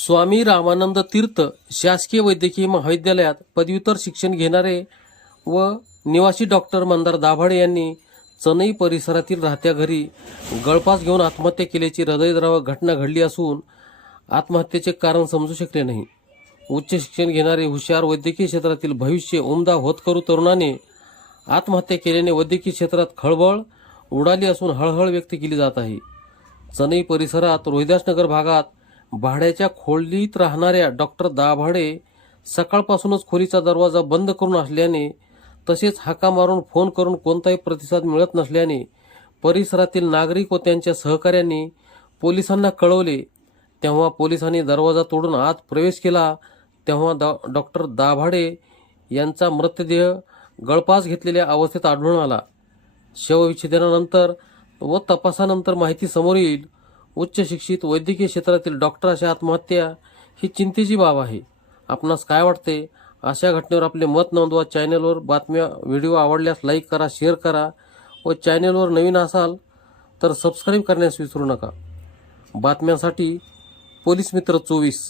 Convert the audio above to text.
स्वामी रामानंद तीर्थ शासकीय वैद्यकीय महाविद्यालयात पदव्युत्तर शिक्षण घेणारे व निवासी डॉक्टर मंदार दाभाडे यांनी चनई परिसरातील राहत्या घरी गळफास घेऊन आत्महत्या केल्याची हृदयद्रावक घटना घडली असून आत्महत्येचे कारण समजू शकले नाही। उच्च शिक्षण घेणारे हुशार वैद्यकीय क्षेत्रातील भविष्य उमदा होतकरू तरुणाने आत्महत्या केल्याने वैद्यकीय क्षेत्रात खळबळ उडाली असून हळहळ व्यक्त केली जात आहे। चनई परिसरात रोहिदासनगर भागात भाड्याच्या खोलीत राहणाऱ्या डॉक्टर दाभाडे सकाळपासूनच खोलीचा दरवाजा बंद करून असल्याने तसेच हाका मारून फोन करून कोणताही प्रतिसाद मिळत नसल्याने परिसरातील नागरिक व त्यांच्या सहकाऱ्यांनी पोलिसांना कळवले। तेव्हा पोलिसांनी दरवाजा तोडून आत प्रवेश केला तेव्हा डॉक्टर दाभाडे यांचा मृतदेह गळफास घेतलेल्या अवस्थेत आढळून आला। शवविच्छेदनानंतर व तपासानंतर माहिती समोर येईल। उच्च शिक्षित वैद्यकीय क्षेत्रातील डॉक्टराची आत्महत्या ही चिंतेची बाब आहे। आपणास काय वाटते? अशा घटनेवर आपले मत नोंदवा। चॅनलवर बातम्या व्हिडिओ आवडल्यास लाईक करा, शेअर करा व चॅनलवर नवीन असाल तर सबस्क्राईब करण्यास विसरू नका। बातम्यांसाठी पोलीस मित्र 24।